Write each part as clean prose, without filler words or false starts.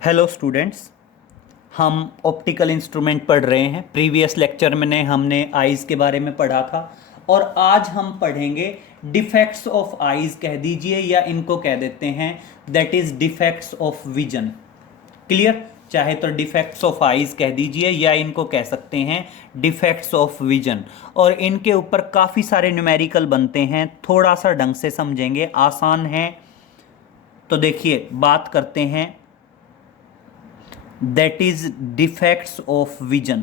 Hello students. हम optical instrument पढ़ रहे हैं। प्रीवियस लेक्चर में हमने आइज़ के बारे में पढ़ा था और आज हम पढ़ेंगे डिफेक्ट्स ऑफ आइज़ कह दीजिए या इनको कह देते हैं that is defects of vision. Clear? चाहे तो डिफेक्ट्स ऑफ आइज़ कह दीजिए या इनको कह सकते हैं डिफेक्ट्स ऑफ विजन। और इनके ऊपर काफ़ी सारे न्यूमेरिकल बनते हैं, थोड़ा सा ढंग से समझेंगे, आसान है। तो देखिए बात करते हैं that is defects of vision.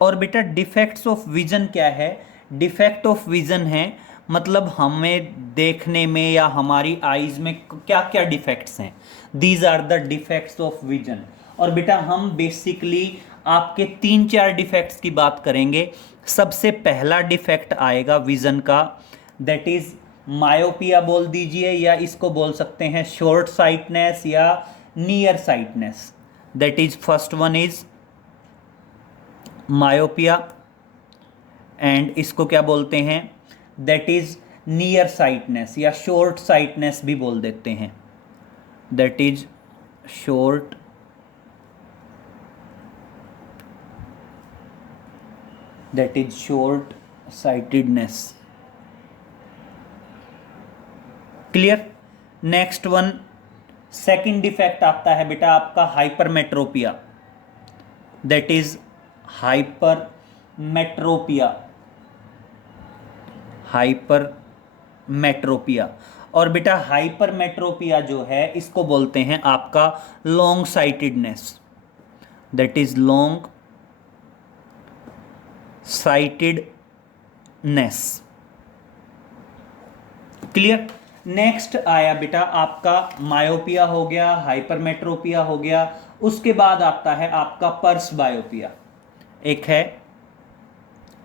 और बेटा डिफेक्ट्स ऑफ विजन क्या है? डिफेक्ट ऑफ विजन है मतलब हमें देखने में या हमारी आईज में क्या क्या डिफेक्ट्स हैं। These are the defects of vision. और बेटा हम बेसिकली आपके तीन चार डिफेक्ट्स की बात करेंगे। सबसे पहला डिफेक्ट आएगा विजन का, दैट इज मायोपिया बोल दीजिए या इसको बोल सकते हैं शॉर्ट साइटनेस या near sightedness. That is first one is myopia and इसको क्या बोलते हैं? दैट इज नियर साइटनेस या शॉर्ट साइटनेस भी बोल देते हैं। That is short sightedness. Clear? Next one, second defect आता है बेटा आपका hypermetropia. That is hypermetropia. Hypermetropia. और बेटा हाइपरमेट्रोपिया जो है इसको बोलते हैं आपका long sightedness. That is long sightedness. Clear? Next आया बेटा आपका मायोपिया हो गया, हाइपरमेट्रोपिया हो गया, उसके बाद आता है आपका पर्स बायोपिया। एक है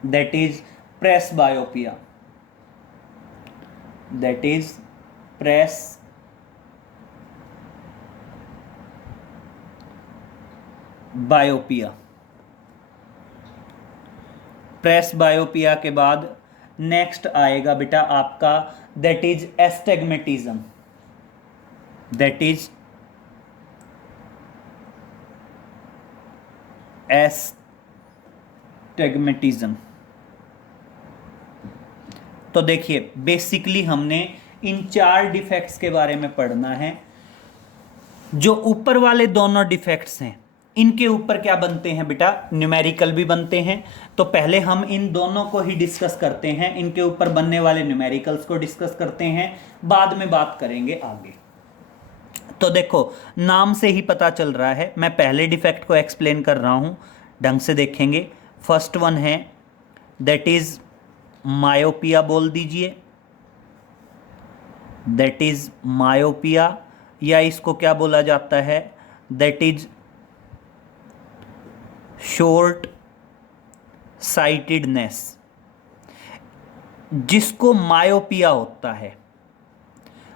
that is presbyopia. That is presbyopia. Presbyopia के बाद नेक्स्ट आएगा बेटा आपका that is astigmatism. That is astigmatism. तो देखिए बेसिकली हमने इन चार डिफेक्ट्स के बारे में पढ़ना है। जो ऊपर वाले दोनों डिफेक्ट्स हैं इनके ऊपर क्या बनते हैं बेटा? न्यूमेरिकल भी बनते हैं। तो पहले हम इन दोनों को ही डिस्कस करते हैं, इनके ऊपर बनने वाले न्यूमेरिकल्स को डिस्कस करते हैं, बाद में बात करेंगे आगे। तो देखो नाम से ही पता चल रहा है, मैं पहले डिफेक्ट को एक्सप्लेन कर रहा हूं, ढंग से देखेंगे। फर्स्ट वन है दैट इज मायोपिया बोल दीजिए। दैट इज मायोपिया या इसको क्या बोला जाता है? That is short sightedness. जिसको मायोपिया होता है,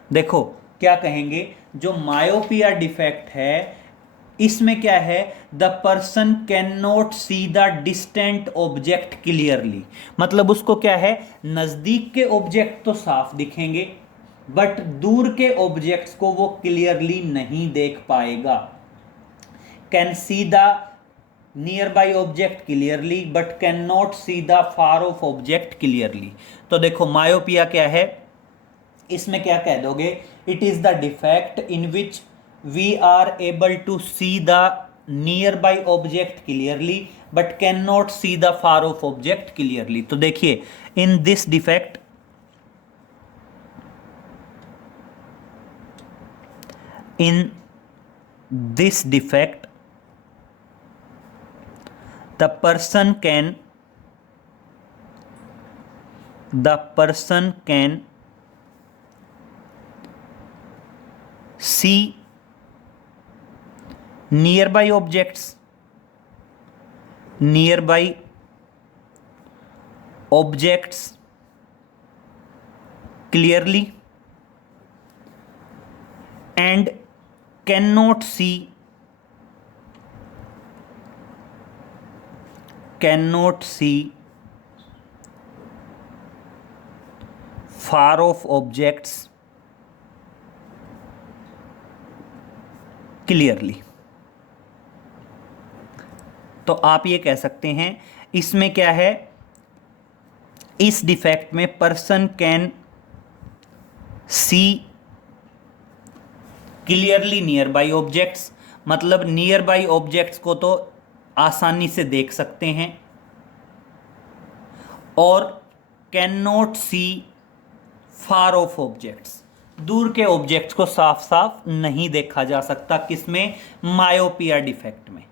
देखो क्या कहेंगे, जो मायोपिया डिफेक्ट है इसमें क्या है? The person can not see the distant object clearly. मतलब उसको क्या है, नजदीक के ऑब्जेक्ट तो साफ दिखेंगे बट दूर के ऑब्जेक्ट्स को वो क्लियरली नहीं देख पाएगा। Can see the nearby object clearly but can not see the far off object clearly. तो देखो मायोपिया क्या है, इसमें क्या कह दोगे? It is the defect in which we are able to see the nearby object clearly but can not see the far off object clearly. तो देखिए in this defect, in this defect the person can see nearby objects clearly and cannot see far off objects clearly. तो आप ये कह सकते हैं इसमें क्या है, इस डिफेक्ट में person can see clearly nearby objects, मतलब नियर बाई ऑब्जेक्ट्स को तो आसानी से देख सकते हैं, और can not see far off objects, दूर के ऑब्जेक्ट्स को साफ साफ नहीं देखा जा सकता, किसमें, मायोपिया डिफेक्ट में।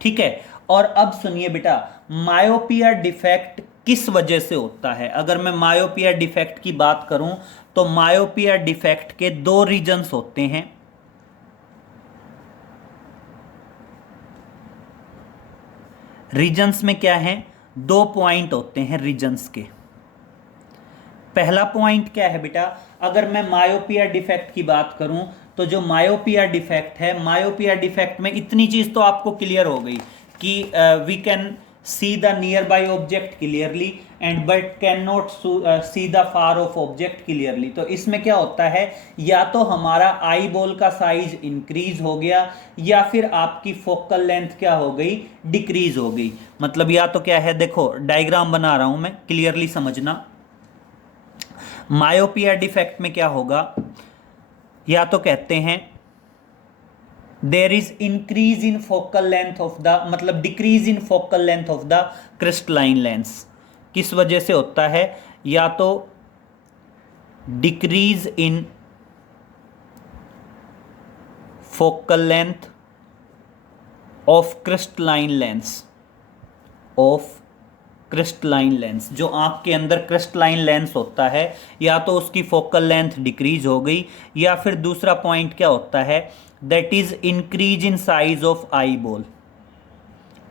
ठीक है, और अब सुनिए बेटा, मायोपिया डिफेक्ट किस वजह से होता है। अगर मैं मायोपिया डिफेक्ट की बात करूं तो मायोपिया डिफेक्ट के दो रीजन्स होते हैं। रीजन्स में क्या है, दो पॉइंट होते हैं रीजन्स के। पहला पॉइंट क्या है बेटा, अगर मैं मायोपिया डिफेक्ट की बात करूं तो जो मायोपिया डिफेक्ट है, मायोपिया डिफेक्ट में इतनी चीज तो आपको क्लियर हो गई कि we can see the nearby object clearly and but can not see the far off object clearly. तो इसमें क्या होता है, या तो हमारा आई बॉल का साइज इंक्रीज हो गया या फिर आपकी फोकल लेंथ क्या हो गई, डिक्रीज हो गई। मतलब या तो क्या है, देखो डायग्राम बना रहा हूं मैं, क्लियरली समझना। मायोपिया डिफेक्ट में क्या होगा, या तो कहते हैं there is increase in focal length of the, मतलब decrease in focal length of the crystalline lens. किस वजह से होता है, या तो decrease in focal length of crystalline lens, of crystalline lens, जो आंख के अंदर क्रिस्टलाइन लेंस होता है, या तो उसकी फोकल लेंथ डिक्रीज हो गई, या फिर दूसरा पॉइंट क्या होता है, that is increase in size of eye ball,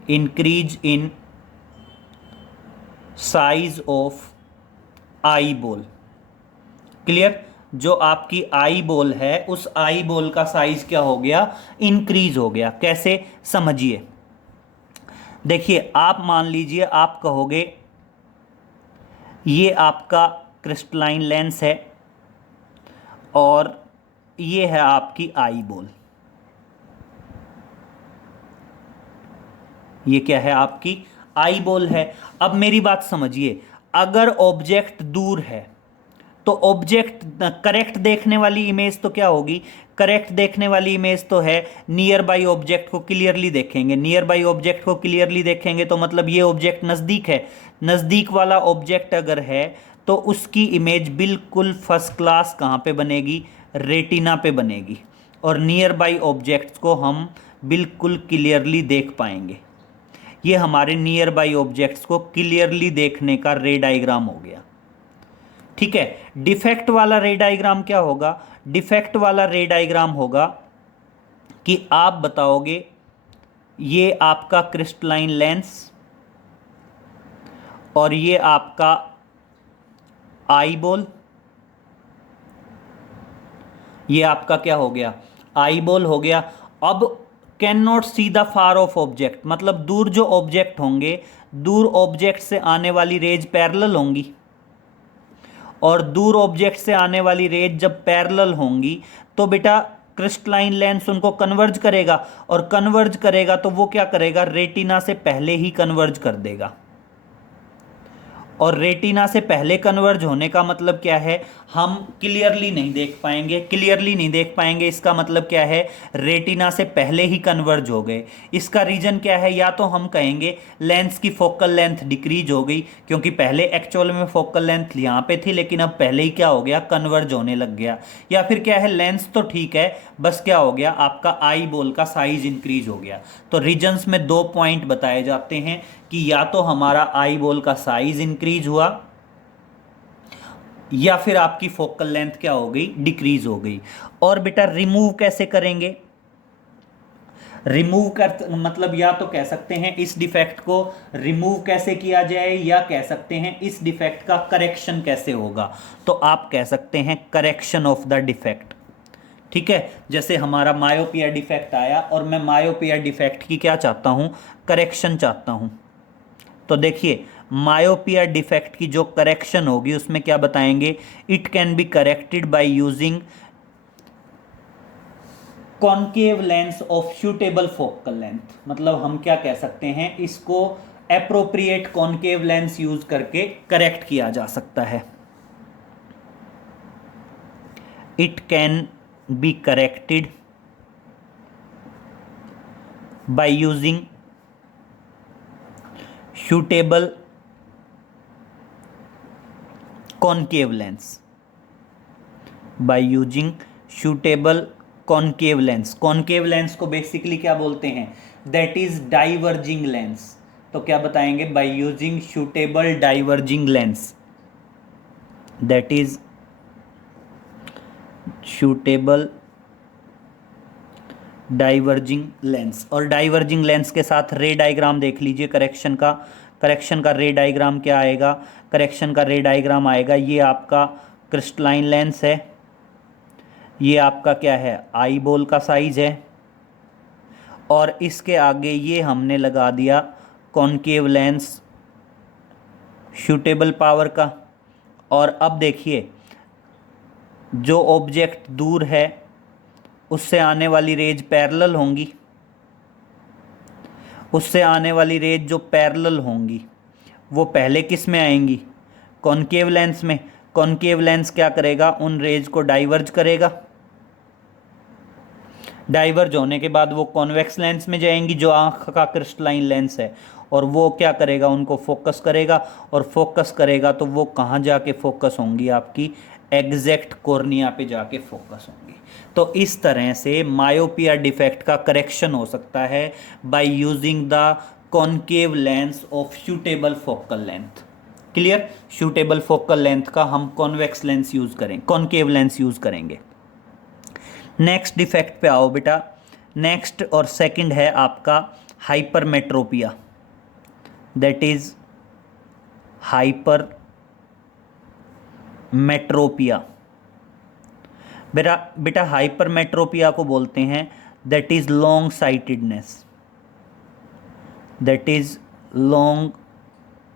increase in size of eye ball. Clear, जो आपकी आई बॉल है उस आई बॉल का साइज क्या हो गया, इंक्रीज हो गया। कैसे, समझिए। देखिए, आप मान लीजिए आप कहोगे ये आपका क्रिस्टलाइन लेंस है और ये है आपकी आई बॉल, ये क्या है, आपकी आई बॉल है। अब मेरी बात समझिए, अगर ऑब्जेक्ट दूर है तो ऑब्जेक्ट करेक्ट देखने वाली इमेज तो क्या होगी, करेक्ट देखने वाली इमेज तो है नियर बाई ऑब्जेक्ट को क्लियरली देखेंगे। नियर बाई ऑब्जेक्ट को क्लियरली देखेंगे तो मतलब ये ऑब्जेक्ट नज़दीक है, नज़दीक वाला ऑब्जेक्ट अगर है तो उसकी इमेज बिल्कुल फर्स्ट क्लास कहाँ पे बनेगी, रेटिना पे बनेगी, और नियर बाई ऑब्जेक्ट्स को हम बिल्कुल क्लियरली देख पाएंगे। ये हमारे नियर बाई ऑब्जेक्ट्स को क्लियरली देखने का रे डायग्राम हो गया। ठीक है, डिफेक्ट वाला रे डायग्राम क्या होगा, डिफेक्ट वाला रे डायग्राम होगा कि आप बताओगे ये आपका क्रिस्टलाइन लेंस और ये आपका आई बॉल, ये आपका क्या हो गया, आई बॉल हो गया। अब can not see the far off object, मतलब दूर जो ऑब्जेक्ट होंगे, दूर ऑब्जेक्ट से आने वाली रेज पैरेलल होंगी, और दूर ऑब्जेक्ट से आने वाली रेज जब पैरेलल होंगी तो बेटा क्रिस्टलाइन लेंस उनको कन्वर्ज करेगा, और कन्वर्ज करेगा तो वो क्या करेगा, रेटिना से पहले ही कन्वर्ज कर देगा। और रेटिना से पहले कन्वर्ज होने का मतलब क्या है, हम क्लियरली नहीं देख पाएंगे, क्लियरली नहीं देख पाएंगे, इसका मतलब क्या है, रेटिना से पहले ही कन्वर्ज हो गए। इसका रीजन क्या है, या तो हम कहेंगे लेंस की फोकल लेंथ डिक्रीज हो गई, क्योंकि पहले एक्चुअल में फोकल लेंथ यहाँ पे थी लेकिन अब पहले ही क्या हो गया, कन्वर्ज होने लग गया। या फिर क्या है, लेंस तो ठीक है, बस क्या हो गया, आपका आई बॉल का साइज इंक्रीज हो गया। तो रीजन्स में दो पॉइंट बताए जाते हैं कि या तो हमारा आई बॉल का साइज इंक्रीज हुआ या फिर आपकी फोकल लेंथ क्या हो गई, डिक्रीज हो गई। और बेटा रिमूव कैसे करेंगे, रिमूव कर मतलब या तो कह सकते हैं इस डिफेक्ट को रिमूव कैसे किया जाए, या कह सकते हैं इस डिफेक्ट का करेक्शन कैसे होगा। तो आप कह सकते हैं करेक्शन ऑफ द डिफेक्ट। ठीक है, जैसे हमारा मायोपिया डिफेक्ट आया और मैं मायोपिया डिफेक्ट की क्या चाहता हूं, करेक्शन चाहता हूं। तो देखिए मायोपिया डिफेक्ट की जो करेक्शन होगी उसमें क्या बताएंगे, it can be corrected by using concave lens of suitable focal length. मतलब हम क्या कह सकते हैं, इसको एप्रोप्रिएट कॉनकेव लेंस यूज करके करेक्ट किया जा सकता है। It can be corrected by using suitable concave lens, by using suitable concave lens. Concave lens को बेसिकली क्या बोलते हैं, दैट इज डाइवर्जिंग लेंस। तो क्या बताएंगे, by using suitable diverging lens, that is suitable diverging lens. और diverging lens के साथ रे डायग्राम देख लीजिए करेक्शन का। करेक्शन का रे डायग्राम क्या आएगा, करेक्शन का रे डायग्राम आएगा, ये आपका क्रिस्टलाइन लेंस है, ये आपका क्या है, आई बॉल का साइज है, और इसके आगे ये हमने लगा दिया कॉनकेव लेंस सूटेबल पावर का। और अब देखिए जो ऑब्जेक्ट दूर है उससे आने वाली रेज पैरेलल होंगी, उससे आने वाली रेज जो पैरेलल होंगी वो पहले किस में आएंगी, कॉनकेव लेंस में। कॉनकेव लेंस क्या करेगा, उन रेज को डाइवर्ज करेगा, डाइवर्ज होने के बाद वो कॉन्वेक्स लेंस में जाएंगी जो आंख का क्रिस्टलाइन लेंस है, और वो क्या करेगा, उनको फोकस करेगा, और फोकस करेगा तो वो कहाँ जाके फोकस होंगी, आपकी एग्जैक्ट कॉर्निया पे जाके फोकस होंगी। तो इस तरह से मायोपिया डिफेक्ट का करेक्शन हो सकता है by using the concave lens of suitable focal length. Clear, suitable focal length का हम कॉन्वेक्स लेंस यूज करें, कॉनकेव लेंस यूज करेंगे। नेक्स्ट डिफेक्ट पे आओ बेटा। नेक्स्ट और सेकंड है आपका हाइपरमेट्रोपिया, दैट इज हाइपरमेट्रोपिया। बेटा हाइपरमेट्रोपिया को बोलते हैं that is long sightedness, that is long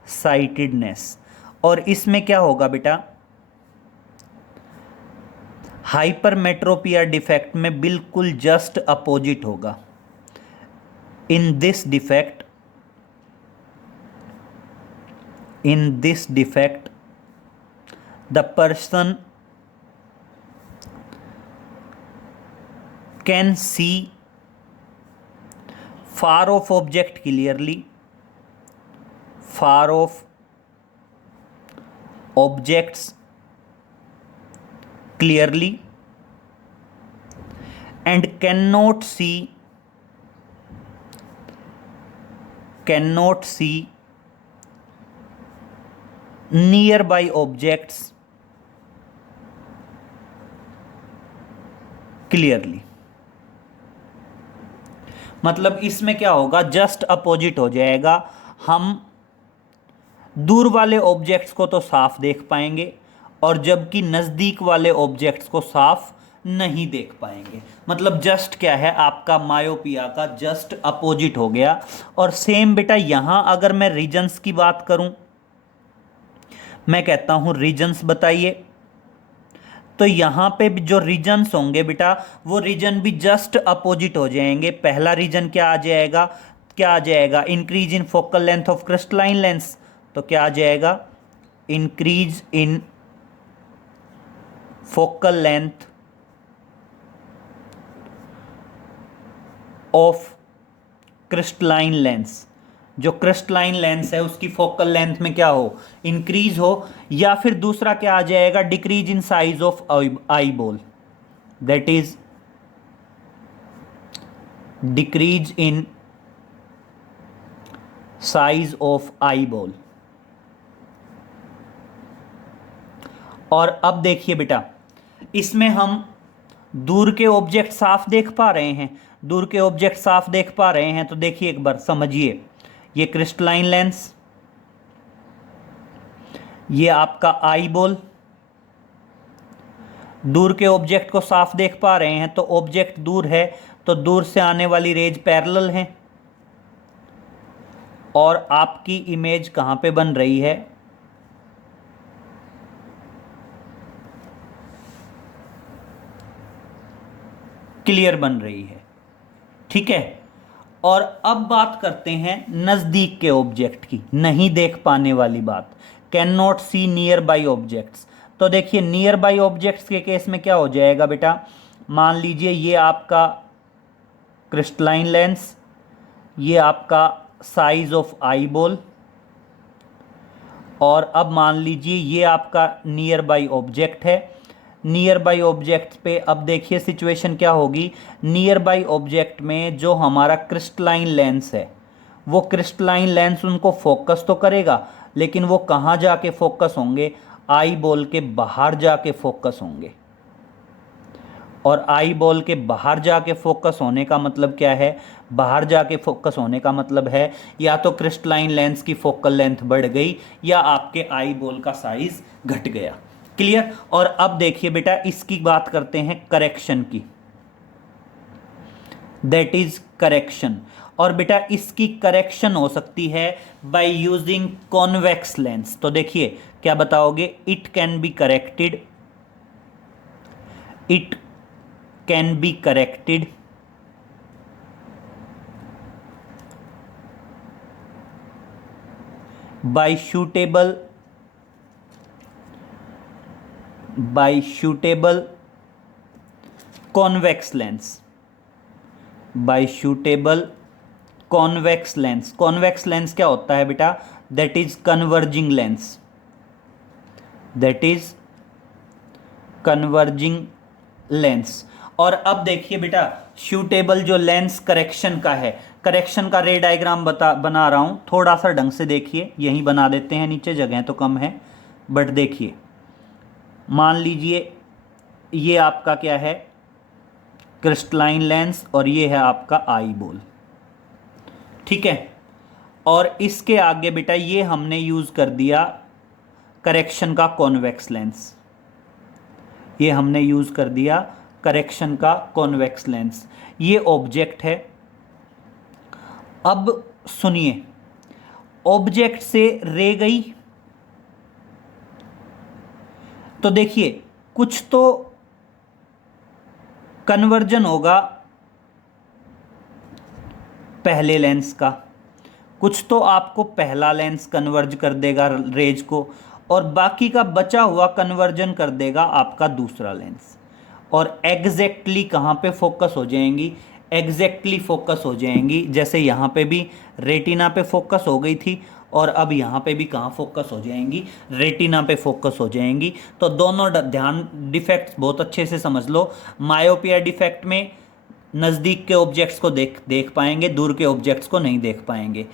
sightedness. और इसमें क्या होगा बेटा, हाइपरमेट्रोपिया डिफेक्ट में बिल्कुल जस्ट अपोजिट होगा। इन this defect the person can C far off object clearly, far off objects clearly and cannot see nearby objects clearly। मतलब इसमें क्या होगा, जस्ट अपोजिट हो जाएगा। हम दूर वाले ऑब्जेक्ट्स को तो साफ देख पाएंगे और जबकि नज़दीक वाले ऑब्जेक्ट्स को साफ नहीं देख पाएंगे। मतलब जस्ट क्या है, आपका मायोपिया का जस्ट अपोजिट हो गया। और सेम बेटा यहाँ अगर मैं रीजन्स की बात करूँ, मैं कहता हूँ रीजन्स बताइए, तो यहाँ पे भी जो रीजन्स होंगे बेटा वो रीजन भी जस्ट अपोजिट हो जाएंगे। पहला रीजन क्या आ जाएगा, increase in focal length of crystalline lens. तो क्या आ जाएगा, increase in focal length of crystalline lens. जो क्रिस्टलाइन लेंस है उसकी फोकल लेंथ में क्या हो, इंक्रीज हो। या फिर दूसरा क्या आ जाएगा, decrease in size of eye ball, that is decrease in size of eye ball. और अब देखिए बेटा, इसमें हम दूर के ऑब्जेक्ट साफ देख पा रहे हैं, दूर के ऑब्जेक्ट साफ देख पा रहे हैं। तो देखिए एक बार समझिए, ये क्रिस्टलाइन लेंस, ये आपका आई बॉल, दूर के ऑब्जेक्ट को साफ देख पा रहे हैं। तो ऑब्जेक्ट दूर है तो दूर से आने वाली रेज पैरेलल हैं, और आपकी इमेज कहाँ पे बन रही है, क्लियर बन रही है, ठीक है। और अब बात करते हैं नजदीक के ऑब्जेक्ट की, नहीं देख पाने वाली बात, can not see nearby objects. तो देखिए नियर बाई ऑब्जेक्ट्स के केस में क्या हो जाएगा बेटा, मान लीजिए ये आपका क्रिस्टलाइन लेंस, ये आपका साइज ऑफ आई बॉल, और अब मान लीजिए ये आपका नियर बाई ऑब्जेक्ट है। नियर बाई ऑब्जेक्ट पे अब देखिए सिचुएशन क्या होगी, नियर बाई ऑब्जेक्ट में जो हमारा क्रिस्टलाइन लेंस है, वो क्रिस्टलाइन लेंस उनको फोकस तो करेगा, लेकिन वो कहाँ जाके फोकस होंगे, आई बॉल के बाहर जाके फोकस होंगे। और आई बॉल के बाहर जाके फोकस होने का मतलब क्या है, बाहर जाके फोकस होने का मतलब है या तो क्रिस्टलाइन लेंस की फोकल लेंथ बढ़ गई या आपके आई बॉल का साइज घट गया, क्लियर। और अब देखिए बेटा इसकी बात करते हैं करेक्शन की, दैट इज करेक्शन। और बेटा इसकी करेक्शन हो सकती है बाय यूजिंग कॉन्वेक्स लेंस। तो देखिए क्या बताओगे, it can be corrected, it can be corrected by suitable convex lens, by suitable convex lens। convex lens क्या होता है बेटा, that is converging lens, that is converging lens। और अब देखिए बेटा सूटेबल जो लेंस करेक्शन का है, करेक्शन का रे डायग्राम बना रहा हूं, थोड़ा सा ढंग से देखिए, यहीं बना देते हैं, नीचे जगह तो कम है बट देखिए, मान लीजिए ये आपका क्या है क्रिस्टलाइन लेंस और ये है आपका आई बॉल, ठीक है। और इसके आगे बेटा ये हमने यूज कर दिया करेक्शन का कॉन्वेक्स लेंस, ये हमने यूज कर दिया करेक्शन का कॉन्वेक्स लेंस। ये ऑब्जेक्ट है। अब सुनिए, ऑब्जेक्ट से रे गई तो देखिए कुछ तो कन्वर्जन होगा पहले लेंस का, कुछ तो आपको पहला लेंस कन्वर्ज कर देगा रेज को, और बाकी का बचा हुआ कन्वर्जन कर देगा आपका दूसरा लेंस। और एग्जैक्टली कहाँ पे फोकस हो जाएंगी, एग्जैक्टली फोकस हो जाएंगी, जैसे यहाँ पे भी रेटिना पे फोकस हो गई थी और अब यहाँ पे भी कहाँ फोकस हो जाएंगी, रेटिना पे फोकस हो जाएंगी। तो दोनों ध्यान डिफेक्ट्स बहुत अच्छे से समझ लो। मायोपिया डिफेक्ट में नज़दीक के ऑब्जेक्ट्स को देख पाएंगे, दूर के ऑब्जेक्ट्स को नहीं देख पाएंगे।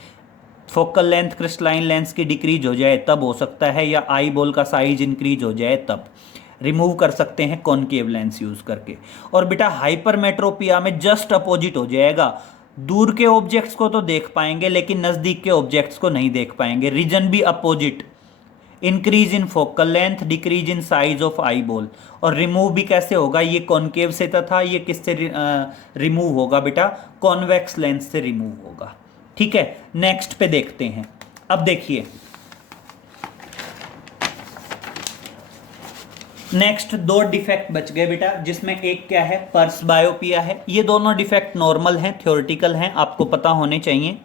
फोकल लेंथ क्रिस्टलाइन लेंस की डिक्रीज हो जाए तब हो सकता है, या आई बॉल का साइज इंक्रीज हो जाए तब। रिमूव कर सकते हैं कॉनकेव लेंस यूज करके। और बेटा हाइपरमेट्रोपिया में जस्ट अपोजिट हो जाएगा, दूर के ऑब्जेक्ट्स को तो देख पाएंगे लेकिन नज़दीक के ऑब्जेक्ट्स को नहीं देख पाएंगे। रीजन भी opposite, increase in focal length, decrease in size of eye ball. और रिमूव भी कैसे होगा, ये कॉनकेव से था, ये किससे रिमूव होगा बेटा, कॉन्वेक्स लेंस से रिमूव होगा, ठीक है। नेक्स्ट पे देखते हैं। अब देखिए नेक्स्ट दो डिफेक्ट बच गए बेटा, जिसमें एक क्या है, पर्स बायोपिया है। ये दोनों डिफेक्ट नॉर्मल हैं, थ्योरेटिकल हैं, आपको पता होने चाहिए।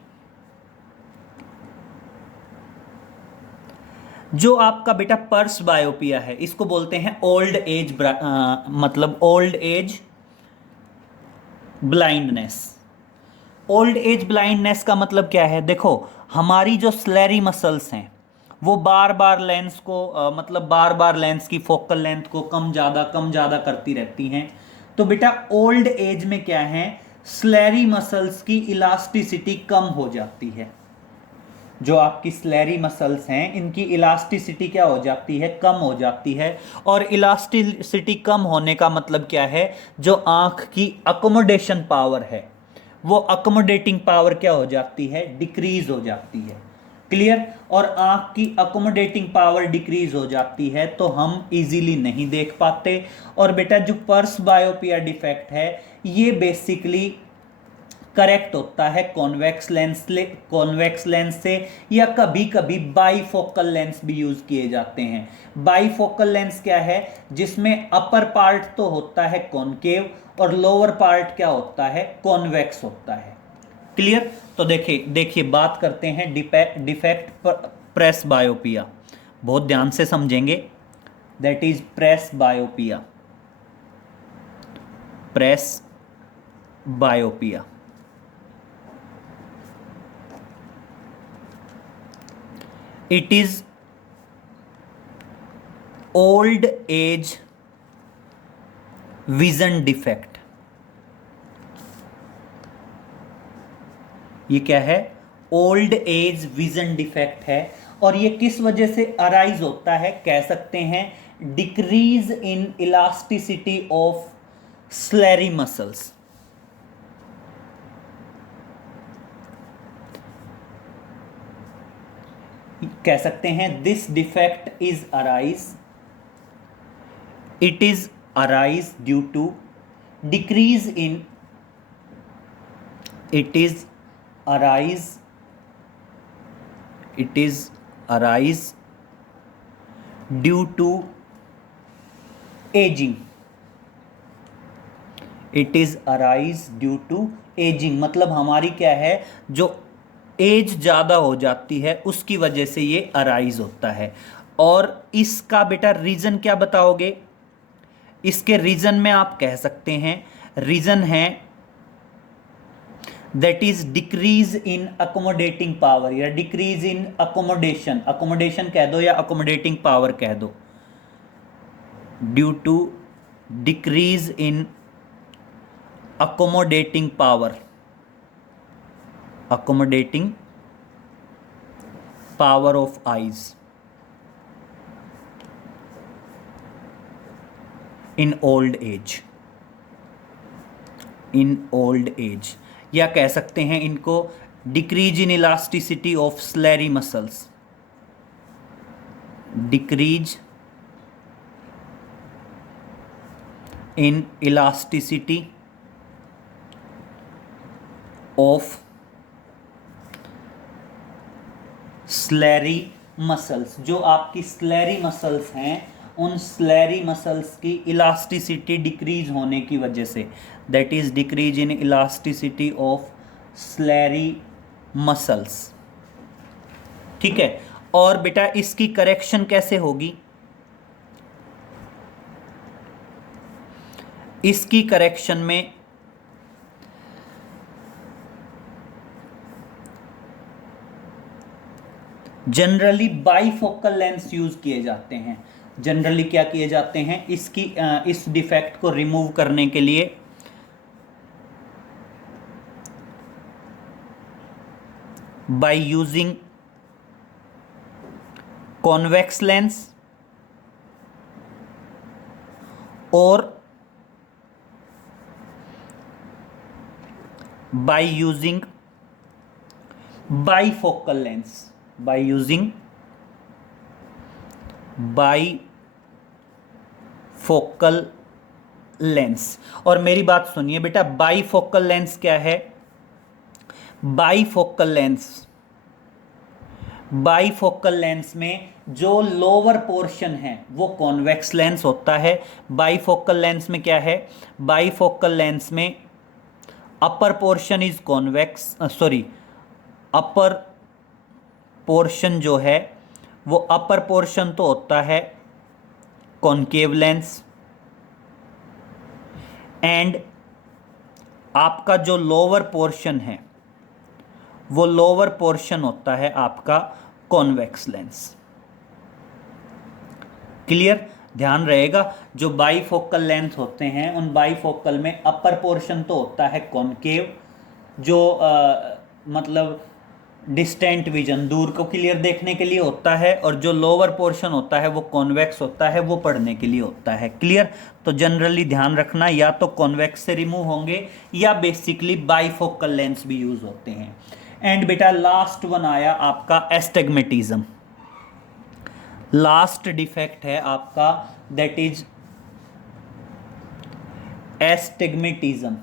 जो आपका बेटा पर्स बायोपिया है, इसको बोलते हैं ओल्ड एज, मतलब old age blindness. Old age blindness का मतलब क्या है, देखो हमारी जो स्लेरी मसल्स हैं वो बार बार लेंस को मतलब बार बार लेंस की फोकल लेंथ को कम ज़्यादा करती रहती हैं। तो बेटा ओल्ड एज में क्या है, स्लेरी मसल्स की इलास्टिसिटी कम हो जाती है। जो आपकी स्लेरी मसल्स हैं इनकी इलास्टिसिटी क्या हो जाती है, कम हो जाती है। और इलास्टिसिटी कम होने का मतलब क्या है, जो आंख की अकोमोडेशन पावर है वो अकोमोडेटिंग पावर क्या हो जाती है, डिक्रीज हो जाती है, क्लियर। और आंख की अकोमोडेटिंग पावर डिक्रीज हो जाती है तो हम इजीली नहीं देख पाते। और बेटा जो पर्स बायोपिया डिफेक्ट है ये बेसिकली करेक्ट होता है कॉन्वेक्स लेंस से, या कभी कभी बाईफोकल लेंस भी यूज किए जाते हैं। बाईफोकल लेंस क्या है, जिसमें अपर पार्ट तो होता है कॉनकेव और लोअर पार्ट क्या होता है, कॉन्वेक्स होता है। क्लियर। तो देखिए देखिए बात करते हैं डिफेक्ट प्रेस बायोपिया, बहुत ध्यान से समझेंगे। That is presbyopia. Presbyopia it is old age vision defect। ये क्या है, ओल्ड एज विजन डिफेक्ट है। और ये किस वजह से अराइज होता है, कह सकते हैं decrease in elasticity of ciliary muscles. कह सकते हैं this defect is arise, it is arise due to decrease in, it is arise due to aging। it is arise due to aging मतलब हमारी क्या है, जो एज ज़्यादा हो जाती है उसकी वजह से ये अराइज होता है। और इसका बेटा रीज़न क्या बताओगे, इसके रीज़न में आप कह सकते हैं रीज़न है that is decrease in accommodating power या डिक्रीज इन अकोमोडेशन, अकोमोडेशन कह दो या अकोमोडेटिंग पावर कह दो, due to decrease in accommodating power, accommodating power of eyes in old age, in old age. या कह सकते हैं इनको decrease in elasticity of ciliary muscles, decrease in elasticity of ciliary muscles. जो आपकी स्लेरी मसल्स हैं उन स्लेरी मसल्स की इलास्टिसिटी डिक्रीज होने की वजह से, that is decrease in elasticity of ciliary muscles. ठीक है। और बेटा इसकी करेक्शन कैसे होगी, इसकी करेक्शन में जनरली बाईफोकल लेंस यूज किए जाते हैं। जनरली क्या किए जाते हैं, इसकी इस डिफेक्ट को रिमूव करने के लिए बाय यूजिंग कॉन्वेक्स लेंस और by using bifocal lens, by using bifocal lens. और मेरी बात सुनिए बेटा, बाईफोकल लेंस क्या है, बाईफोकल लेंस में जो लोअर पोर्शन है वो कॉन्वेक्स लेंस होता है। बाईफोकल लेंस में क्या है, बाईफोकल लेंस में upper portion is convex, sorry upper portion जो है वो अपर पोर्शन तो होता है कॉनकेव लेंस, एंड आपका जो लोअर पोर्शन है वो लोअर पोर्शन होता है आपका कॉन्वेक्स लेंस। क्लियर। ध्यान रहेगा जो बाईफोकल लेंस होते हैं उन बाईफोकल में अपर पोर्शन तो होता है कॉनकेव, जो मतलब डिस्टेंट विजन, दूर को क्लियर देखने के लिए होता है, और जो लोअर पोर्शन होता है वो कॉन्वेक्स होता है, वो पढ़ने के लिए होता है। क्लियर। तो जनरली ध्यान रखना, या तो कॉन्वेक्स से रिमूव होंगे या बेसिकली बाईफोकल लेंस भी यूज होते हैं। एंड बेटा लास्ट वन आया आपका एस्टिग्मेटिज्म। लास्ट डिफेक्ट है आपका दैट इज एस्टिग्मेटिज्म।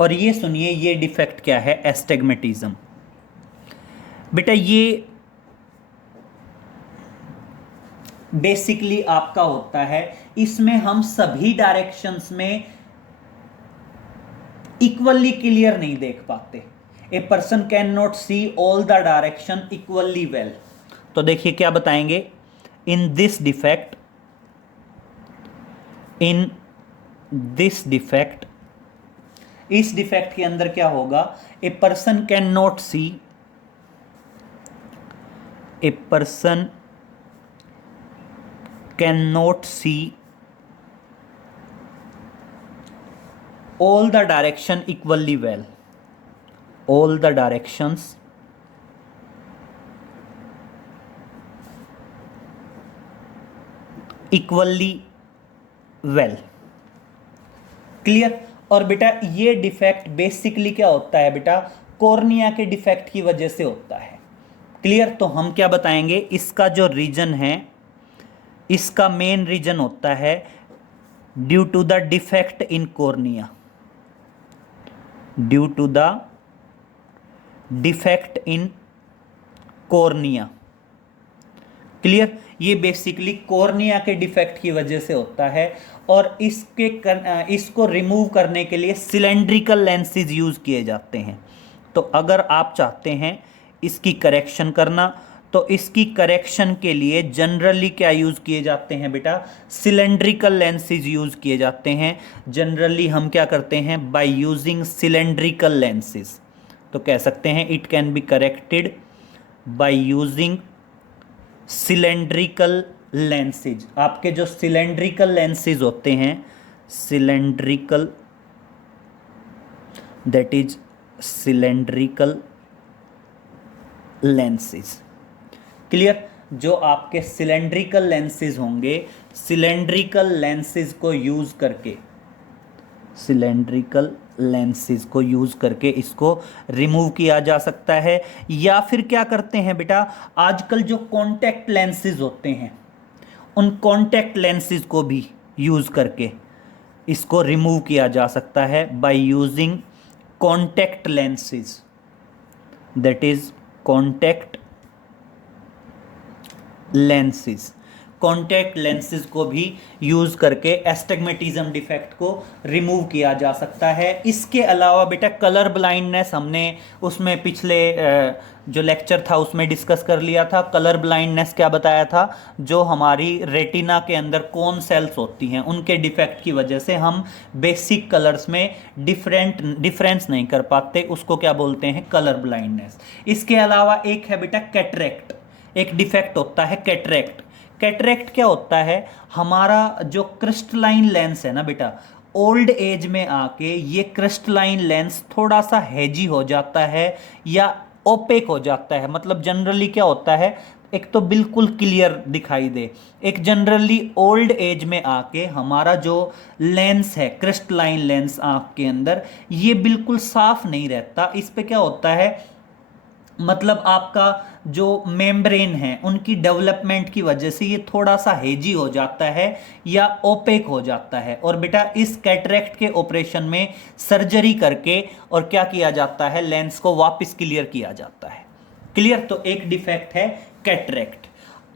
और ये सुनिए, ये डिफेक्ट क्या है? एस्टिग्मेटिज्म। बेटा ये बेसिकली आपका होता है, इसमें हम सभी डायरेक्शंस में इक्वली क्लियर नहीं देख पाते। A person can not see all the direction equally well. तो देखिए क्या बताएंगे, in this defect, in this defect, इस डिफेक्ट के अंदर क्या होगा? A person can not see, a person can not see all the direction equally well, all the directions equally well। Clear? और बेटा ये डिफेक्ट बेसिकली क्या होता है बेटा? कॉर्निया के डिफेक्ट की वजह से होता है। क्लियर? तो हम क्या बताएंगे, इसका जो रीजन है, इसका मेन रीजन होता है due to the defect in cornea, due to the defect in cornea. Clear? ये बेसिकली कॉर्निया के डिफेक्ट की वजह से होता है, और इसको रिमूव करने के लिए सिलेंड्रिकल लेंसेज यूज किए जाते हैं। तो अगर आप चाहते हैं इसकी करेक्शन करना, तो इसकी करेक्शन के लिए जनरली क्या यूज किए जाते हैं बेटा? सिलेंड्रिकल लेंसेज यूज किए जाते हैं। जनरली हम क्या करते हैं? By using cylindrical lenses. तो कह सकते हैं it can be corrected by using cylindrical lenses. आपके जो सिलेंड्रिकल लेंसेज होते हैं, cylindrical, that is cylindrical lenses. Clear? जो आपके सिलेंड्रिकल लेंसेज होंगे, सिलेंड्रिकल लेंसेज को यूज करके, सिलेंड्रिकल लेंसेज को यूज करके इसको रिमूव किया जा सकता है। या फिर क्या करते हैं बेटा, आजकल जो कॉन्टैक्ट लेंसेज होते हैं, उन कॉन्टैक्ट लेंसेज को भी यूज करके इसको रिमूव किया जा सकता है by using contact lenses, that is contact lenses. Contact lenses को भी यूज करके एस्टिग्मेटिज्म डिफेक्ट को रिमूव किया जा सकता है। इसके अलावा बेटा कलर ब्लाइंडनेस हमने उसमें पिछले जो लेक्चर था उसमें डिस्कस कर लिया था। कलर ब्लाइंडनेस क्या बताया था? जो हमारी रेटिना के अंदर कौन सेल्स होती हैं, उनके डिफेक्ट की वजह से हम बेसिक कलर्स में डिफरेंस नहीं कर पाते, उसको क्या बोलते हैं? Colour blindness. इसके अलावा एक है बेटा कैटरेक्ट, एक डिफेक्ट होता है कैटरेक्ट। कैटरेक्ट क्या होता है? हमारा जो क्रिस्टलाइन लेंस है ना बेटा, ओल्ड एज में आके ये क्रिस्टलाइन लेंस थोड़ा सा हेजी हो जाता है या ओपेक हो जाता है। मतलब जनरली क्या होता है, एक तो बिल्कुल क्लियर दिखाई दे, एक जनरली ओल्ड एज में आके हमारा जो लेंस है, क्रिस्टलाइन लेंस आँख के अंदर, ये बिल्कुल साफ नहीं रहता। इस पे क्या होता है, मतलब आपका जो मेम्ब्रेन है उनकी डेवलपमेंट की वजह से ये थोड़ा सा हेजी हो जाता है या ओपेक हो जाता है। और बेटा इस कैटरेक्ट के ऑपरेशन में सर्जरी करके और क्या किया जाता है, लेंस को वापस क्लियर किया जाता है। क्लियर? तो एक डिफेक्ट है कैटरेक्ट।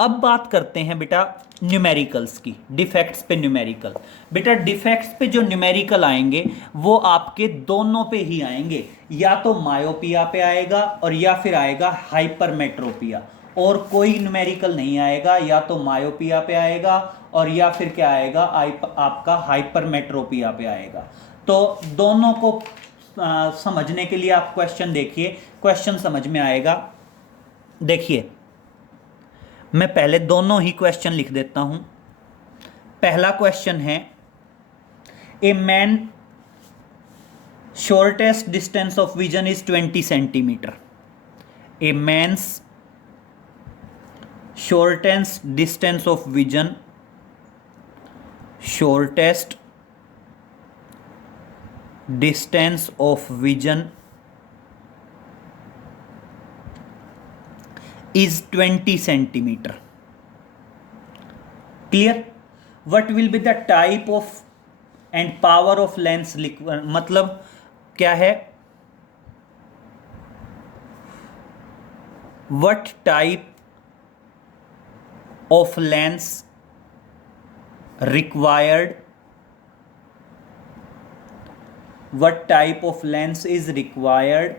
अब बात करते हैं बेटा न्यूमेरिकल्स की, डिफेक्ट्स पे न्यूमेरिकल। बेटा डिफेक्ट्स पे जो न्यूमेरिकल आएंगे वो आपके दोनों पे ही आएंगे, या तो मायोपिया पे आएगा और या फिर आएगा हाइपरमेट्रोपिया, और कोई न्यूमेरिकल नहीं आएगा। या तो मायोपिया पे आएगा और या फिर क्या आएगा, आपका हाइपरमेट्रोपिया पे आएगा। तो दोनों को समझने के लिए आप क्वेश्चन देखिए, क्वेश्चन समझ में आएगा। देखिए मैं पहले दोनों ही क्वेश्चन लिख देता हूं। पहला क्वेश्चन है, a man shortest distance of vision is 20 centimetre. A man's shortest distance of vision, shortest distance of vision is 20 centimeter. Clear? What will be the type of and power of lens? मतलब क्या है, what type of lens required, what type of lens is required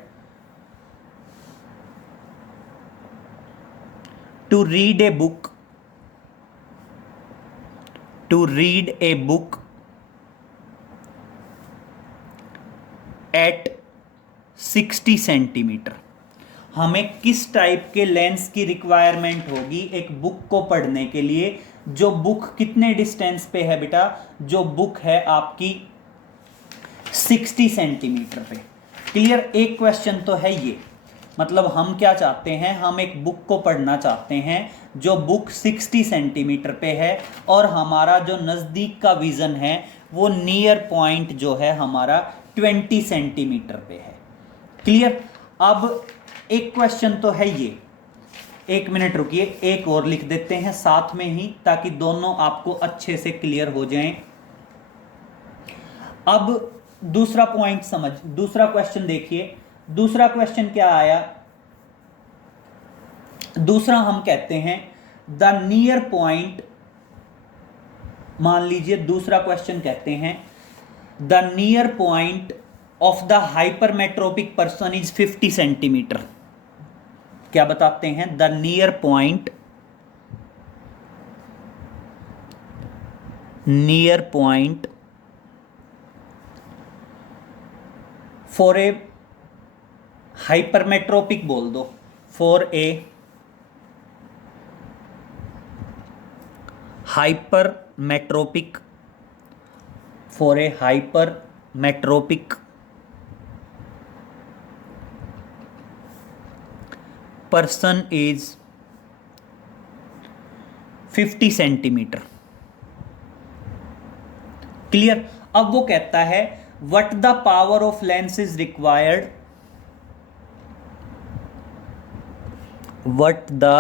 to read a book, at 60 centimetre. हमें किस type के lens की requirement होगी एक book को पढ़ने के लिए, जो बुक कितने डिस्टेंस पे है बेटा, जो बुक है आपकी 60 सेंटीमीटर पे। क्लियर, एक क्वेश्चन तो है ये, मतलब हम क्या चाहते हैं, हम एक बुक को पढ़ना चाहते हैं जो बुक 60 सेंटीमीटर पे है और हमारा जो नज़दीक का विज़न है वो नियर पॉइंट जो है हमारा 20 सेंटीमीटर पे है। क्लियर, अब एक क्वेश्चन तो है ये, एक मिनट रुकिए, एक और लिख देते हैं साथ में ही ताकि दोनों आपको अच्छे से क्लियर हो जाएं। अब दूसरा पॉइंट समझ, दूसरा क्वेश्चन देखिए, दूसरा क्वेश्चन क्या आया, दूसरा हम कहते हैं द नियर पॉइंट, मान लीजिए दूसरा क्वेश्चन कहते हैं the near point of the hypermetropic person is 50 centimetre. क्या बताते हैं, the near point for a hypermetropic बोल दो, for a hypermetropic person is 50 centimetre. Clear, अब वो कहता है what the power of lens is required, what the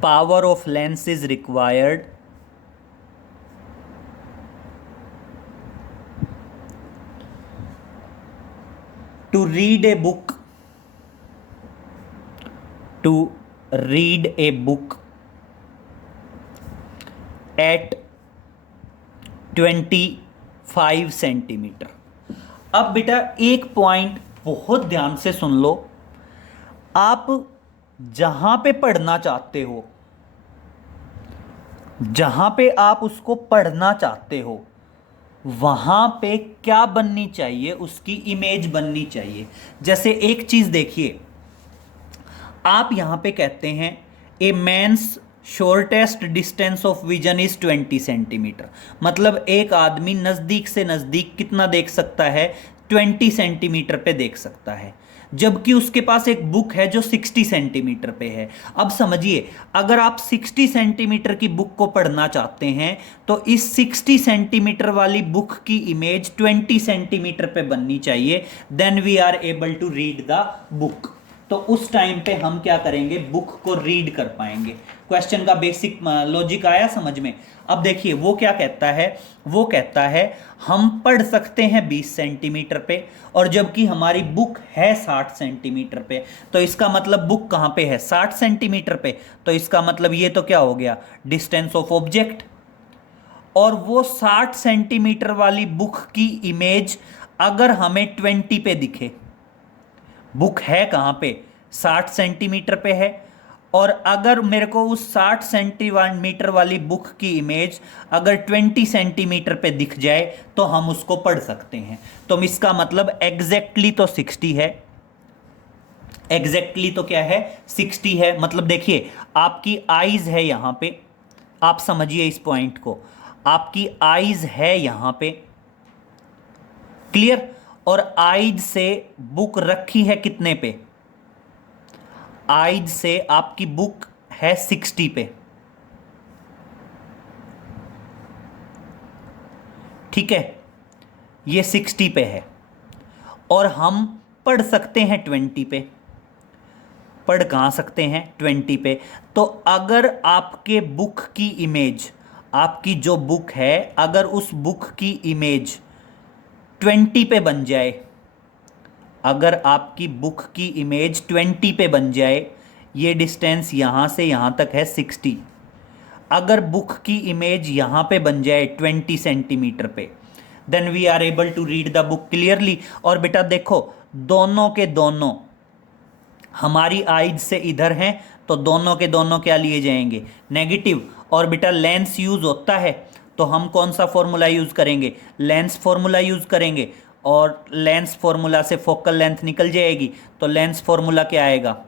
power of lens is required to read a book at 25 centimetre. अब बेटा एक point बहुत ध्यान से सुन लो, आप जहां पे पढ़ना चाहते हो, जहां पे आप उसको पढ़ना चाहते हो वहां पे क्या बननी चाहिए, उसकी इमेज बननी चाहिए। जैसे एक चीज देखिए, आप यहां पे कहते हैं a man's shortest distance of vision is 20 centimetre, मतलब एक आदमी नजदीक से नजदीक कितना देख सकता है, 20 सेंटीमीटर पे देख सकता है, जबकि उसके पास एक बुक है जो 60 सेंटीमीटर पे है। अब समझिए, अगर आप 60 सेंटीमीटर की बुक को पढ़ना चाहते हैं तो इस 60 सेंटीमीटर वाली बुक की इमेज 20 सेंटीमीटर पे बननी चाहिए, then we are able to read the book. तो उस टाइम पे हम क्या करेंगे, बुक को रीड कर पाएंगे। क्वेश्चन का बेसिक लॉजिक आया समझ में। अब देखिए वो क्या कहता है, वो कहता है हम पढ़ सकते हैं 20 सेंटीमीटर पे और जबकि हमारी बुक है 60 सेंटीमीटर पे, तो इसका मतलब बुक कहाँ पे है, 60 सेंटीमीटर पे, तो इसका मतलब ये तो क्या हो गया, डिस्टेंस ऑफ ऑब्जेक्ट। और वो 60 सेंटीमीटर वाली बुक की इमेज अगर हमें 20 पे दिखे, बुक है कहाँ पे, 60 सेंटीमीटर पे है, और अगर मेरे को उस 60 सेंटीमीटर वाली बुक की इमेज अगर 20 सेंटीमीटर पे दिख जाए तो हम उसको पढ़ सकते हैं। तो इसका मतलब एग्जैक्टली तो 60 है, एग्जैक्टली तो क्या है, 60 है। मतलब देखिए आपकी आईज है यहां पे, आप समझिए इस पॉइंट को, आपकी आईज है यहां पे, क्लियर, और आईज से बुक रखी है कितने पे, आईज से आपकी बुक है 60 पे, ठीक है, ये 60 पे है और हम पढ़ सकते हैं 20 पे। पढ़ कहाँ सकते हैं, 20 पे। तो अगर आपके बुक की इमेज, आपकी जो बुक है, अगर उस बुक की इमेज 20 पे बन जाए, अगर आपकी बुक की इमेज 20 पे बन जाए, ये डिस्टेंस यहाँ से यहाँ तक है 60, अगर बुक की इमेज यहाँ पे बन जाए 20 सेंटीमीटर पे, then we are able to read the book clearly. और बेटा देखो, दोनों के दोनों हमारी आइज से इधर हैं, तो दोनों के दोनों क्या लिए जाएंगे, नेगेटिव। और बेटा लेंस यूज होता है, तो हम कौन सा फॉर्मूला यूज करेंगे, लेंस फॉर्मूला यूज करेंगे, और लेंस फॉर्मूला से फोकल लेंथ निकल जाएगी। तो लेंस फॉर्मूला क्या आएगा,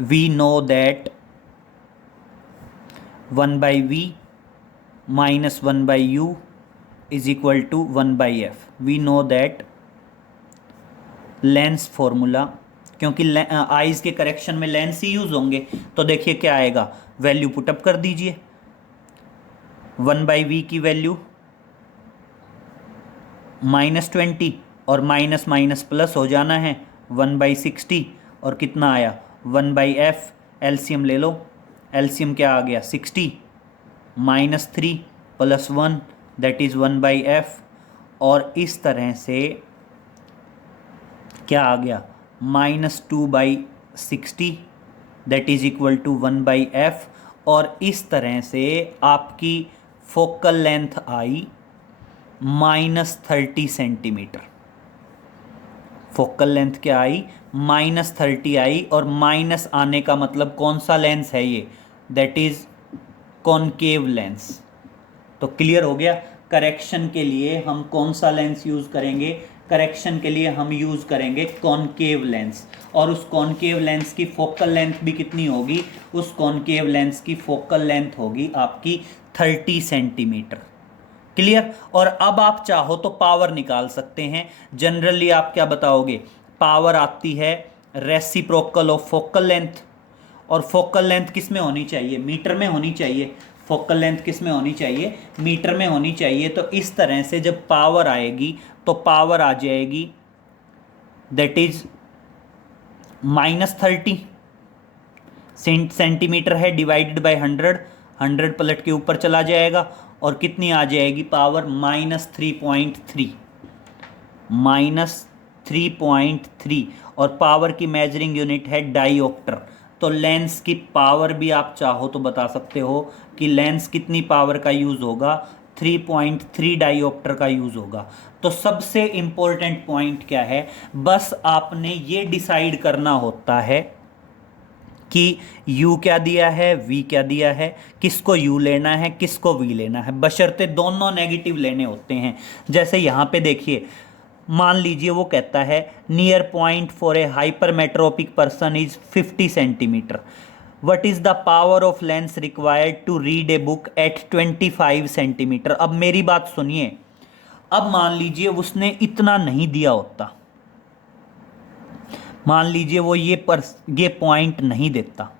we know that 1/v minus 1/u is equal to 1/f। We know that lens formula, क्योंकि आइज के करेक्शन में लेंस ही यूज होंगे, तो देखिए क्या आएगा, वैल्यू पुटअप कर दीजिए। 1/v की वैल्यू -20, और माइनस माइनस प्लस हो जाना है, 1/60, और कितना आया 1/f। एलसीएम ले लो, एलसीएम क्या आ गया 60 -3 + 1 दैट इज 1/f। और इस तरह से क्या आ गया -2/60 that is equal to 1/f। और इस तरह से आपकी फोकल लेंथ आई -30 सेंटीमीटर। फोकल लेंथ क्या आई, -30 आई, और माइनस आने का मतलब कौन सा लेंस है ये, दैट इज कॉनकेव लेंस। तो क्लियर हो गया, करेक्शन के लिए हम कौन सा लेंस यूज करेंगे, करेक्शन के लिए हम यूज करेंगे कॉनकेव लेंस। और उस कॉनकेव लेंस की फोकल लेंथ भी कितनी होगी, उस कॉनकेव लेंस की फोकल लेंथ होगी आपकी 30 सेंटीमीटर। क्लियर। और अब आप चाहो तो पावर निकाल सकते हैं। जनरली आप क्या बताओगे, पावर आती है रेसिप्रोकल ऑफ फोकल लेंथ, और फोकल लेंथ किस में होनी चाहिए, मीटर में होनी चाहिए। फोकल लेंथ किस में होनी चाहिए, मीटर में होनी चाहिए। तो इस तरह से जब पावर आएगी तो पावर आ जाएगी दैट इज -30 सेंटीमीटर है, डिवाइडेड बाय 100, 100 पलट के ऊपर चला जाएगा, और कितनी आ जाएगी पावर -3.3 और पावर की मेजरिंग यूनिट है डाइऑप्टर। तो लेंस की पावर भी आप चाहो तो बता सकते हो कि लेंस कितनी पावर का यूज होगा, 3.3 डाइऑप्टर का यूज होगा। तो सबसे इंपॉर्टेंट पॉइंट क्या है, बस आपने ये डिसाइड करना होता है कि u क्या दिया है, v क्या दिया है, किसको u लेना है, किसको v लेना है, बशर्ते दोनों नेगेटिव लेने होते हैं। जैसे यहाँ पे देखिए, मान लीजिए वो कहता है near point for a hypermetropic person is 50 centimetre, what is the power of lens required to read a book at 25 centimetre. अब मेरी बात सुनिए, अब मान लीजिए उसने इतना नहीं दिया होता, मान लीजिए वो ये पॉइंट नहीं देता,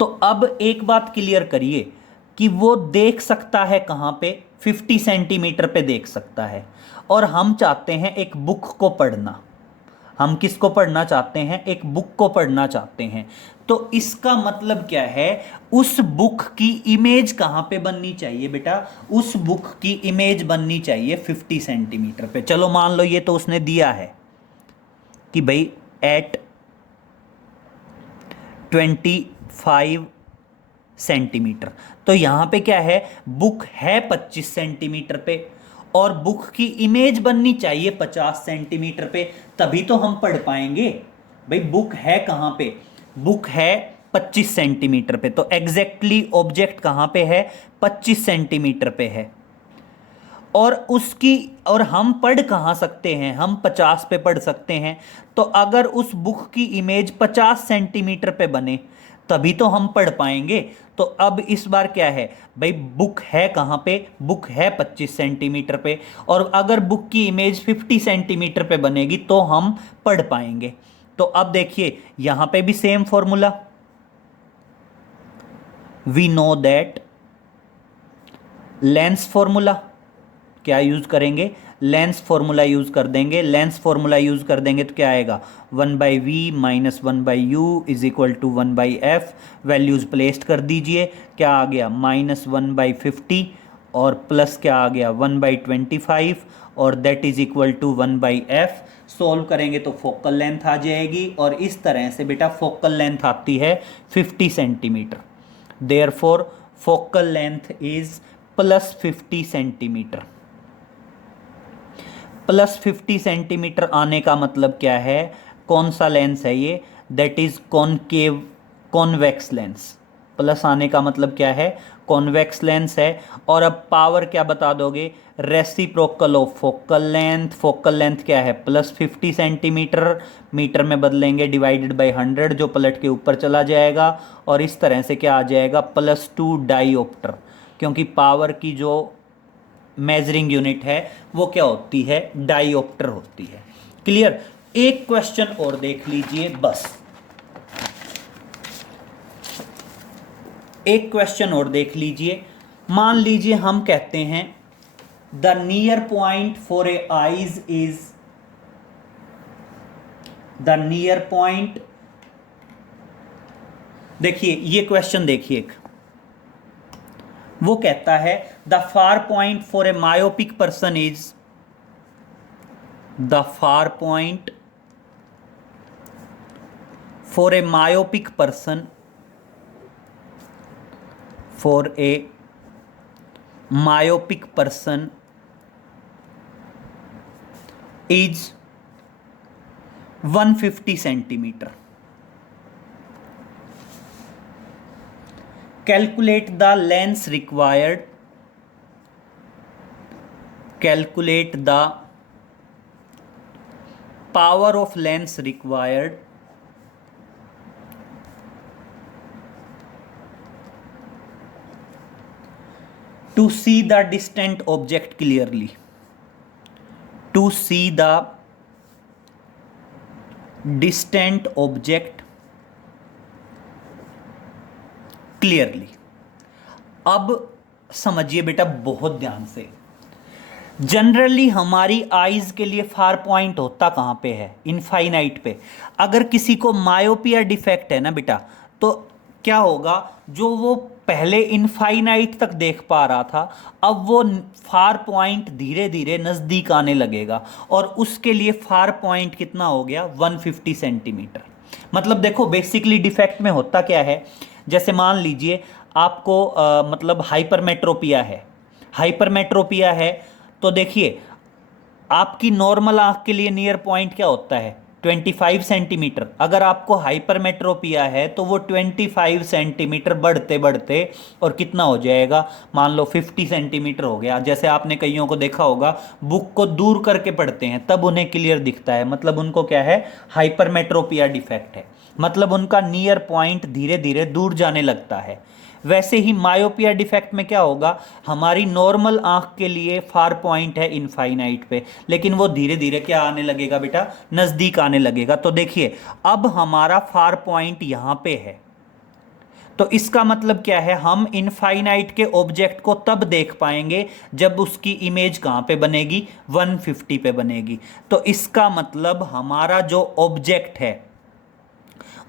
तो अब एक बात क्लियर करिए कि वो देख सकता है कहां पे, 50 सेंटीमीटर पे देख सकता है। और हम चाहते हैं एक बुक को पढ़ना, हम किसको पढ़ना चाहते हैं, एक बुक को पढ़ना चाहते हैं। तो इसका मतलब क्या है, उस बुक की इमेज कहां पे बननी चाहिए बेटा, उस बुक की इमेज बननी चाहिए 50 सेंटीमीटर पे। चलो मान लो ये तो उसने दिया है कि भाई एट 25 सेंटीमीटर, तो यहां पे क्या है, बुक है 25 सेंटीमीटर पे, और बुक की इमेज बननी चाहिए 50 सेंटीमीटर पे, तभी तो हम पढ़ पाएंगे। भाई बुक है कहां पे, बुक है 25 सेंटीमीटर पे, तो एग्जैक्टली ऑब्जेक्ट कहां पे है, 25 सेंटीमीटर पे है। और हम पढ़ कहां सकते हैं, हम 50 पे पढ़ सकते हैं। तो अगर उस बुक की इमेज 50 सेंटीमीटर पे बने तभी तो हम पढ़ पाएंगे। तो अब इस बार क्या है भाई, बुक है कहां पे, बुक है 25 सेंटीमीटर पे, और अगर बुक की इमेज 50 सेंटीमीटर पे बनेगी तो हम पढ़ पाएंगे। तो अब देखिए यहां पे भी same formula, we know that lens formula क्या यूज करेंगे, लेंस फॉर्मूला यूज कर देंगे। लेंस फॉर्मूला यूज कर देंगे तो क्या आएगा, 1/v minus 1/u is equal to 1/f। Values placed कर दीजिए, क्या आ गया -1/50 और प्लस क्या आ गया 1/25 और that is equal to 1/f। Solve करेंगे तो फोकल लेंथ आ जाएगी और इस तरह से बेटा फोकल लेंथ आती है 50 centimetre. Therefore focal length is +50 centimetre. +50 centimetre आने का मतलब क्या है, कौन सा लेंस है ये, that is concave convex lens. Plus आने का मतलब क्या है, कॉन्वेक्स लेंस है। और अब पावर क्या बता दोगे, reciprocal of focal length. Focal length क्या है +50 सेंटीमीटर, मीटर में बदलेंगे डिवाइडेड बाय 100 जो पलट के ऊपर चला जाएगा और इस तरह से क्या आ जाएगा +2 डाईऑप्टर, क्योंकि पावर की जो मेजरिंग यूनिट है वो क्या होती है, डाईऑप्टर होती है। क्लियर। एक क्वेश्चन और देख लीजिए बस, एक क्वेश्चन और देख लीजिए। मान लीजिए हम कहते हैं the near point for A eyes is, the near point, देखिए ये क्वेश्चन देखिए, वो कहता है the far point for A myopic person is, the far point for A myopic person, for a myopic person is 150 centimeter. Calculate the length required, calculate the power of lens required to see the distant object clearly, to see the distant object clearly। अब समझिए बेटा बहुत ध्यान से, generally हमारी eyes के लिए far point होता कहाँ पे है, इनफाइनाइट पे। अगर किसी को मायोपिया डिफेक्ट है ना बेटा, तो क्या होगा, जो वो पहले इनफाइनाइट तक देख पा रहा था अब वो फार पॉइंट धीरे धीरे नज़दीक आने लगेगा और उसके लिए फार पॉइंट कितना हो गया 150 सेंटीमीटर। मतलब देखो बेसिकली डिफेक्ट में होता क्या है, जैसे मान लीजिए आपको मतलब हाइपरमेट्रोपिया है, हाइपरमेट्रोपिया है तो देखिए आपकी नॉर्मल आंख के लिए नियर पॉइंट क्या होता है 25 सेंटीमीटर। अगर आपको हाइपरमेट्रोपिया है तो वो 25 सेंटीमीटर बढ़ते बढ़ते और कितना हो जाएगा, मान लो 50 सेंटीमीटर हो गया। जैसे आपने कईयों को देखा होगा बुक को दूर करके पढ़ते हैं तब उन्हें क्लियर दिखता है, मतलब उनको क्या है, हाइपरमेट्रोपिया डिफेक्ट है, मतलब उनका नियर पॉइंट धीरे धीरे दूर जाने लगता है। वैसे ही मायोपिया डिफेक्ट में क्या होगा, हमारी नॉर्मल आंख के लिए फार पॉइंट है इनफाइनाइट पे, लेकिन वो धीरे धीरे क्या आने लगेगा बेटा, नज़दीक आने लगेगा। तो देखिए अब हमारा फार पॉइंट यहां पे है, तो इसका मतलब क्या है, हम इनफाइनाइट के ऑब्जेक्ट को तब देख पाएंगे जब उसकी इमेज कहां पे बनेगी, 150 पे बनेगी। तो इसका मतलब हमारा जो ऑब्जेक्ट है,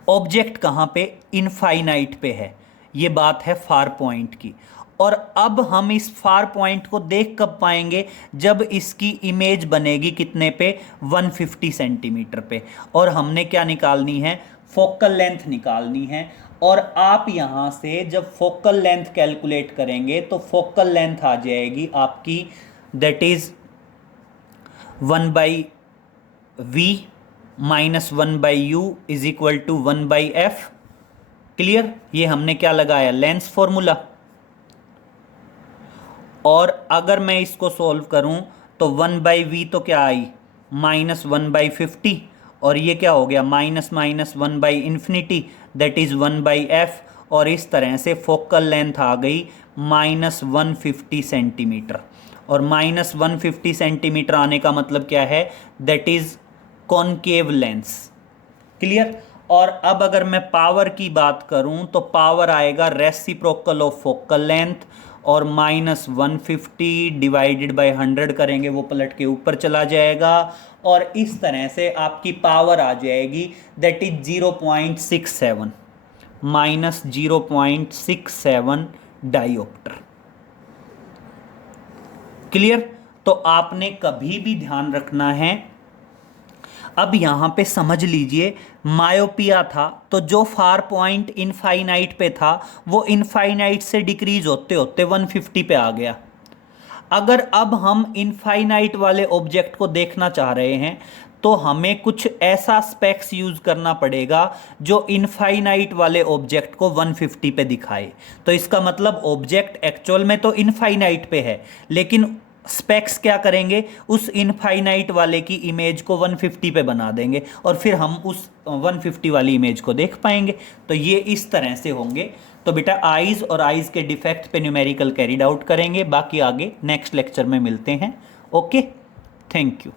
ऑब्जेक्ट कहां पे, इनफाइनाइट पे है। ये बात है फार पॉइंट की। और अब हम इस फार पॉइंट को देख कब पाएंगे, जब इसकी इमेज बनेगी कितने पे, 150 सेंटीमीटर पे। और हमने क्या निकालनी है, फोकल लेंथ निकालनी है। और आप यहां से जब फोकल लेंथ कैलकुलेट करेंगे तो फोकल लेंथ आ जाएगी आपकी, that is 1/v minus 1/u is equal to 1/f। Clear. ये हमने क्या लगाया, लेंस फॉर्मूला। और अगर मैं इसको सॉल्व करूं तो 1/v तो क्या आई, -1/50, और ये क्या हो गया, minus minus 1/∞, that is 1/f। और इस तरह से फोकल लेंथ आ गई -150 सेंटीमीटर। और -150 सेंटीमीटर आने का मतलब क्या है, that is concave lens. Clear. और अब अगर मैं पावर की बात करूं तो पावर आएगा रेसिप्रोकल ऑफ फोकल लेंथ, और -150 डिवाइडेड बाय 100 करेंगे वो पलट के ऊपर चला जाएगा। और इस तरह से आपकी पावर आ जाएगी, दैट इज 0.67, -0.67 डायोप्टर। क्लियर? तो आपने कभी भी ध्यान रखना है, अब यहां पे समझ लीजिए मायोपिया था तो जो फार पॉइंट इनफाइनाइट पे था वो इनफाइनाइट से डिक्रीज होते होते 150 पे आ गया। अगर अब हम इनफाइनाइट वाले ऑब्जेक्ट को देखना चाह रहे हैं तो हमें कुछ ऐसा स्पेक्स यूज करना पड़ेगा जो इनफाइनाइट वाले ऑब्जेक्ट को 150 पे दिखाए। तो इसका मतलब ऑब्जेक्ट एक्चुअल में तो इनफाइनाइट पे है, लेकिन स्पेक्स क्या करेंगे, उस इनफाइनाइट वाले की इमेज को 150 पे बना देंगे और फिर हम उस 150 वाली इमेज को देख पाएंगे। तो ये इस तरह से होंगे। तो बेटा आइज और आइज के डिफेक्ट पे न्यूमेरिकल कैरिड आउट करेंगे, बाकी आगे नेक्स्ट लेक्चर में मिलते हैं। Okay, thank you.